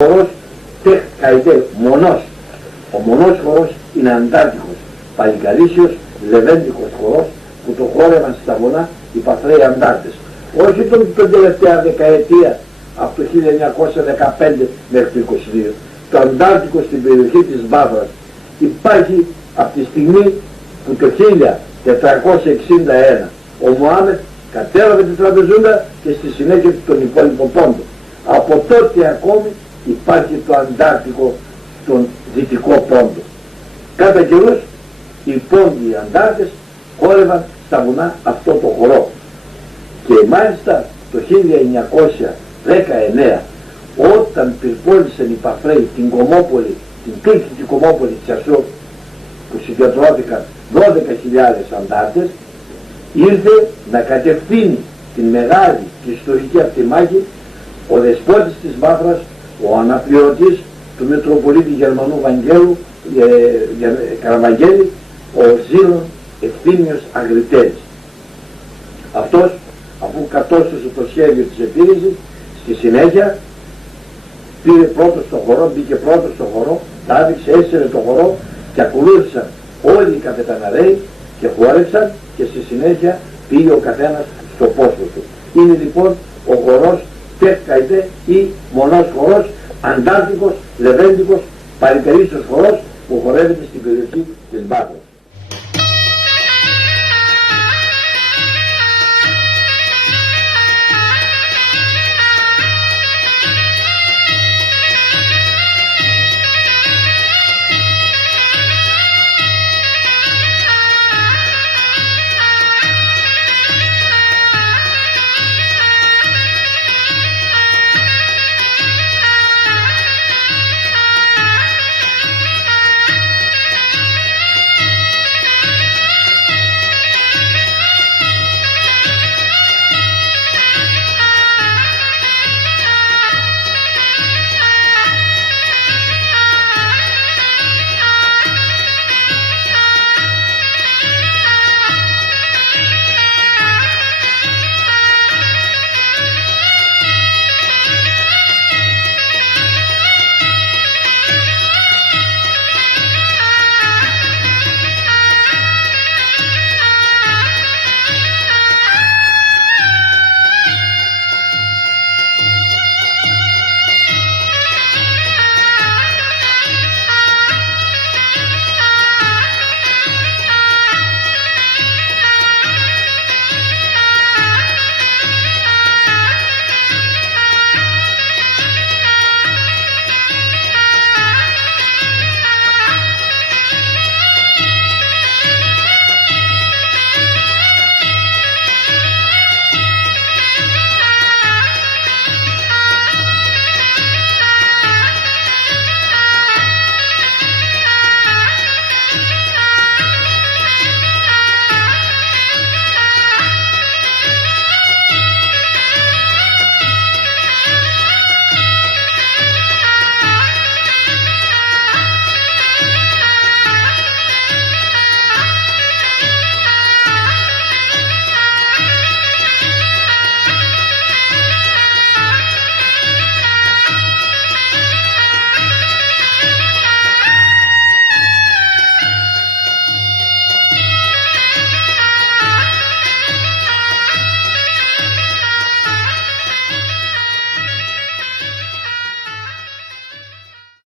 χορός τεχ καητέ μονός. Ο μονός χορός είναι αντάρτικος, παλικαρίσιος, λεβέντικος χορός που το χόρευαν στα βουνά οι παθρέοι αντάρτες. Όχι τον τελευταία δεκαετία, από το 1915 μέχρι το 1922. Το αντάρτικο στην περιοχή της Βάβρας υπάρχει από τη στιγμή που το 1461 ο Μωάμετ κατέλαβε την Τραπεζούντα και στη συνέχεια τον υπόλοιπο πόντο. Από τότε ακόμη υπάρχει το αντάρτικο στον δυτικό πόντο. Κατά καιρούς οι πόντοι οι αντάρτες χόρευαν στα βουνά αυτό το χορό. Και μάλιστα το 1919 όταν πυρπόλησαν οι Παθρέοι την Κομμόπολη, την τουρκική Κομμόπολη Τσιασού, που συγκεντρώθηκαν 12.000 αντάρτες, ήρθε να κατευθύνει την μεγάλη και ιστορική αυτή μάχη ο δεσπότης της Βάφρας, ο αναπληρωτής του Μητροπολίτη Γερμανού Βαγγέλου, Καραβαγγέλη, ο Ζήλων Ευθύμιος Αγριτέλης. Αυτός, αφού κατώστησε το σχέδιο της επίρρησης, στη συνέχεια πήρε πρώτος στο χορό, μπήκε πρώτος στο χορό, τράβηξε, έσαιρε το χορό και ακολούθησαν όλοι οι καπεταναρέοι και χόρεψαν και στη συνέχεια πήγε ο καθένας στο πόστο του. Είναι λοιπόν ο χορός τεχ καητέ ή μονός χορός, αντάρτικος, λεβέντικος, παρικαρίσιος χορός που χορεύεται στην περιοχή της Βάβρας.